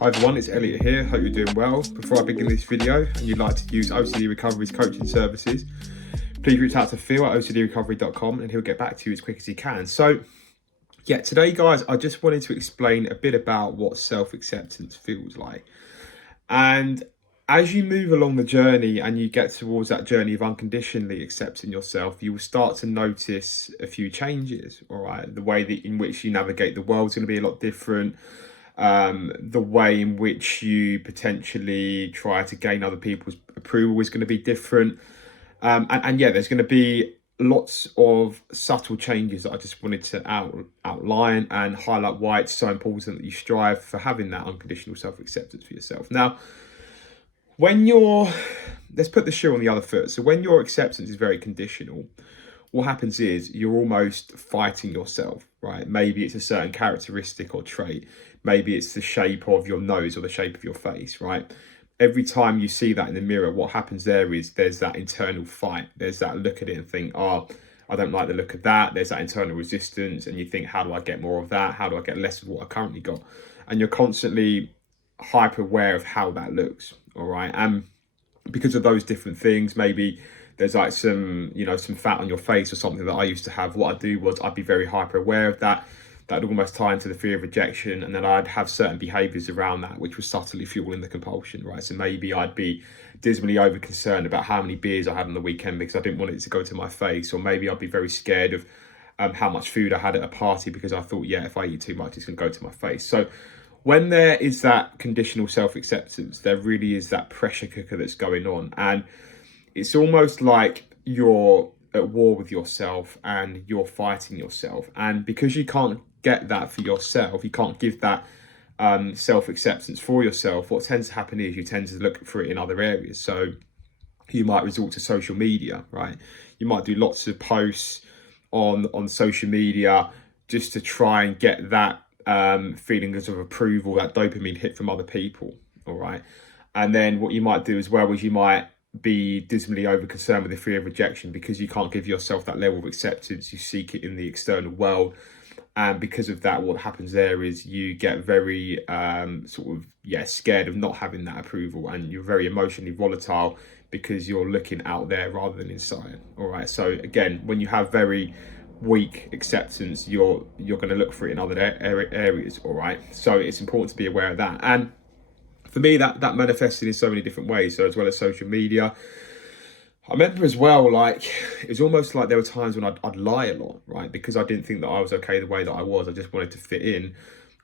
Hi everyone, it's Elliot here. Hope you're doing well. Before I begin this video and you'd like to use OCD Recovery's coaching services, please reach out to Phil at ocdrecovery.com and he'll get back to you as quick as he can. So yeah, today guys, I just wanted to explain a bit about what self-acceptance feels like. And as you move along the journey and you get towards that journey of unconditionally accepting yourself, you will start to notice a few changes, all right? The way that in which you navigate the world is going to be a lot different. The way in which you potentially try to gain other people's approval is going to be different. And yeah, there's going to be lots of subtle changes that I just wanted to outline and highlight why it's so important that you strive for having that unconditional self-acceptance for yourself. Now, let's put the shoe on the other foot. So when your acceptance is very conditional, what happens is you're almost fighting yourself, right? Maybe it's a certain characteristic or trait. Maybe it's the shape of your nose or the shape of your face, right? Every time you see that in the mirror, what happens there is there's that internal fight. There's that look at it and think, oh, I don't like the look of that. There's that internal resistance. And you think, how do I get more of that? How do I get less of what I currently got? And you're constantly hyper aware of how that looks, all right? And because of those different things, maybe there's like some fat on your face or something that I used to have. What I'd do was I'd be very hyper aware of that. That'd almost tie into the fear of rejection. And then I'd have certain behaviors around that, which was subtly fueling the compulsion, right? So maybe I'd be dismally over concerned about how many beers I had on the weekend because I didn't want it to go to my face. Or maybe I'd be very scared of how much food I had at a party because I thought, yeah, if I eat too much, it's going to go to my face. So when there is that conditional self-acceptance, there really is that pressure cooker that's going on. And it's almost like you're at war with yourself and you're fighting yourself. And because you can't get that for yourself, you can't give that self-acceptance for yourself, what tends to happen is you tend to look for it in other areas. So you might resort to social media, right? You might do lots of posts on social media just to try and get that feeling of approval, that dopamine hit from other people, all right? And then what you might do as well is you might be dismally over concerned with the fear of rejection because you can't give yourself that level of acceptance. You seek it in the external world. And because of that, what happens there is you get very scared of not having that approval, and you're very emotionally volatile because you're looking out there rather than inside. All right. So again, when you have very weak acceptance, you're going to look for it in other areas. All right. So it's important to be aware of that. And for me, that manifested in so many different ways. So as well as social media, I remember as well, like, it was almost like there were times when I'd lie a lot, right? Because I didn't think that I was okay the way that I was. I just wanted to fit in.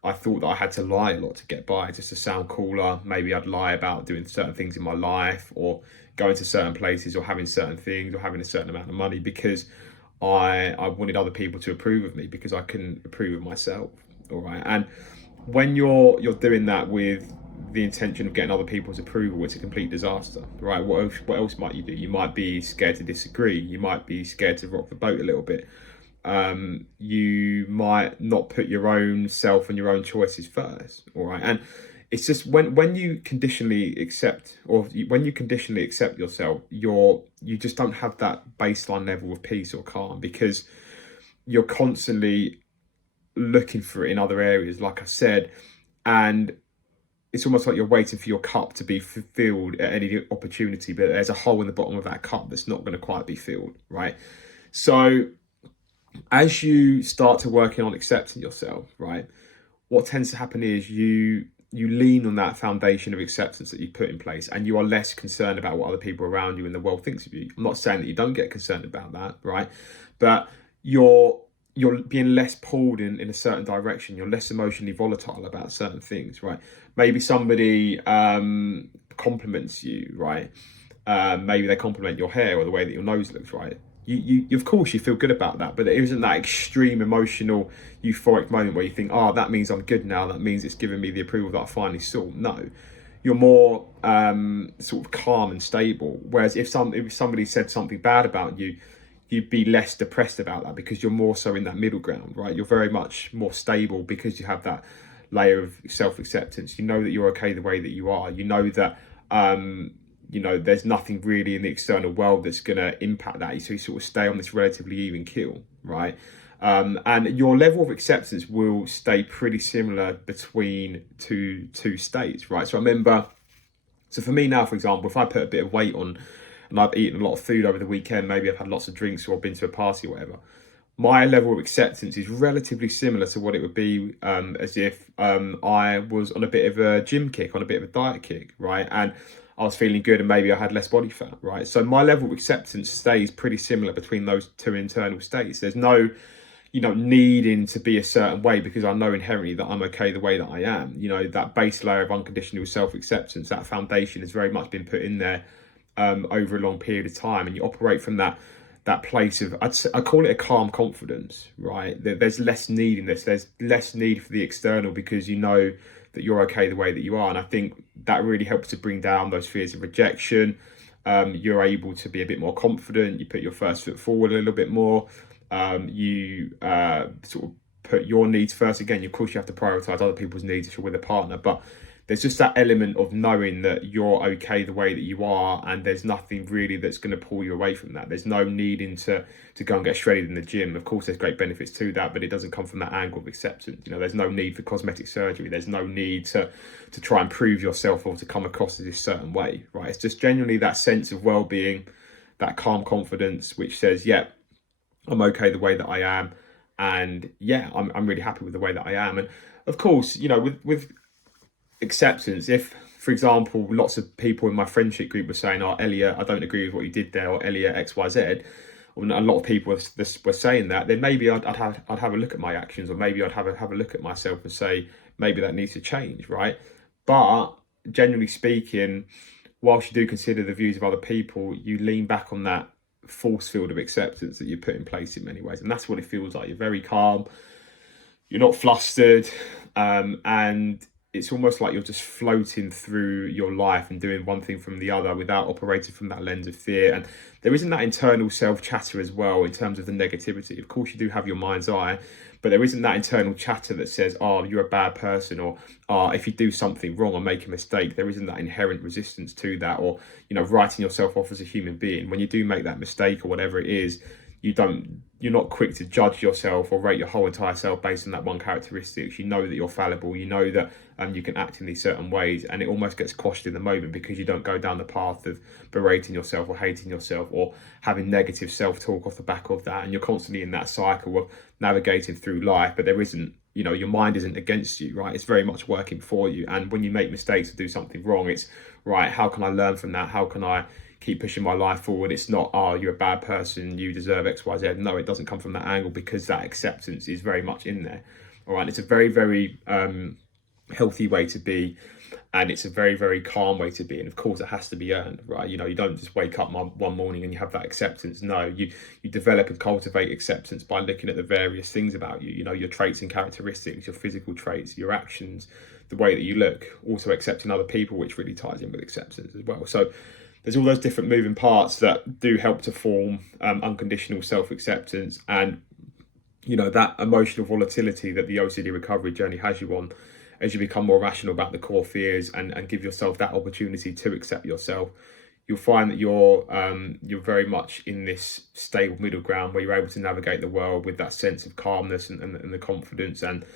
I thought that I had to lie a lot to get by, just to sound cooler. Maybe I'd lie about doing certain things in my life or going to certain places or having certain things or having a certain amount of money because I wanted other people to approve of me because I couldn't approve of myself, all right? And when you're doing that with the intention of getting other people's approval, it's a complete disaster, right? What else might you do? You might be scared to disagree. You might be scared to rock the boat a little bit. You might not put your own self and your own choices first, all right? And it's just when you conditionally accept, or when you conditionally accept yourself, you just don't have that baseline level of peace or calm because you're constantly looking for it in other areas, like I said, and it's almost like you're waiting for your cup to be filled at any opportunity, but there's a hole in the bottom of that cup that's not going to quite be filled, right? So as you start to working on accepting yourself, right, what tends to happen is you lean on that foundation of acceptance that you put in place, and you are less concerned about what other people around you in the world thinks of you. I'm not saying that you don't get concerned about that, right? But you're being less pulled in a certain direction. You're less emotionally volatile about certain things, right? Maybe somebody compliments you, right? Maybe they compliment your hair or the way that your nose looks, right? You of course you feel good about that, but there isn't that extreme emotional euphoric moment where you think, oh, that means I'm good now. That means it's given me the approval that I finally saw. No, you're more sort of calm and stable. Whereas if somebody said something bad about you, you'd be less depressed about that because you're more so in that middle ground, right? You're very much more stable because you have that layer of self-acceptance. You know that you're okay the way that you are. You know that there's nothing really in the external world that's going to impact that. So you sort of stay on this relatively even keel, right? And your level of acceptance will stay pretty similar between two states, right? So I remember, so for me now, for example, if I put a bit of weight on and I've eaten a lot of food over the weekend, maybe I've had lots of drinks or been to a party or whatever, my level of acceptance is relatively similar to what it would be as if I was on a bit of a gym kick, on a bit of a diet kick, right? And I was feeling good and maybe I had less body fat, right? So my level of acceptance stays pretty similar between those two internal states. There's no, needing to be a certain way because I know inherently that I'm okay the way that I am. That base layer of unconditional self-acceptance, that foundation has very much been put in there over a long period of time, and you operate from that place of, I call it a calm confidence, right? There's less need in this. There's less need for the external because you know that you're okay the way that you are. And I think that really helps to bring down those fears of rejection. You're able to be a bit more confident. You put your first foot forward a little bit more. You sort of put your needs first. Again, of course, you have to prioritize other people's needs if you're with a partner, but there's just that element of knowing that you're okay the way that you are, and there's nothing really that's going to pull you away from that. There's no needing to go and get shredded in the gym. Of course, there's great benefits to that, but it doesn't come from that angle of acceptance. There's no need for cosmetic surgery. There's no need to try and prove yourself or to come across as a certain way, right? It's just genuinely that sense of well-being, that calm confidence, which says, yeah, I'm okay the way that I am, and yeah, I'm really happy with the way that I am. And of course, with acceptance, if for example lots of people in my friendship group were saying, oh Elliot, I don't agree with what you did there, or Elliot XYZ, or a lot of people were saying that, then maybe I'd have a look at my actions, or maybe I'd have a look at myself and say maybe that needs to change, right? But generally speaking, whilst you do consider the views of other people, you lean back on that force field of acceptance that you put in place in many ways, and that's what it feels like. You're very calm, you're not flustered, and it's almost like you're just floating through your life and doing one thing from the other without operating from that lens of fear. And there isn't that internal self-chatter as well in terms of the negativity. Of course, you do have your mind's eye, but there isn't that internal chatter that says, oh, you're a bad person, or if you do something wrong or make a mistake. There isn't that inherent resistance to that, or, writing yourself off as a human being. When you do make that mistake or whatever it is, you're not quick to judge yourself or rate your whole entire self based on that one characteristic. You know that you're fallible. You know that you can act in these certain ways, and it almost gets quashed in the moment because you don't go down the path of berating yourself or hating yourself or having negative self-talk off the back of that. And you're constantly in that cycle of navigating through life, but there isn't, your mind isn't against you, right? It's very much working for you. And when you make mistakes or do something wrong, it's right, how can I learn from that? How can I keep pushing my life forward? It's not, oh, you're a bad person, you deserve XYZ. No, it doesn't come from that angle, because that acceptance is very much in there. All right, it's a very, very healthy way to be, and it's a very, very calm way to be. And of course, it has to be earned, right? You don't just wake up one morning and you have that acceptance. No, you develop and cultivate acceptance by looking at the various things about you. Your traits and characteristics, your physical traits, your actions, the way that you look. Also accepting other people, which really ties in with acceptance as well. So there's all those different moving parts that do help to form unconditional self-acceptance, and that emotional volatility that the OCD recovery journey has you on, as you become more rational about the core fears and give yourself that opportunity to accept yourself. You'll find that you're very much in this stable middle ground where you're able to navigate the world with that sense of calmness and the confidence and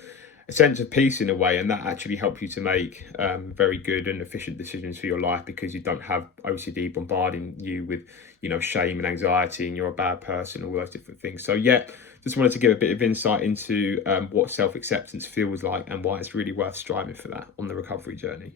a sense of peace in a way, and that actually helps you to make very good and efficient decisions for your life, because you don't have OCD bombarding you with shame and anxiety and you're a bad person, all those different things. So yeah, just wanted to give a bit of insight into what self-acceptance feels like and why it's really worth striving for that on the recovery journey.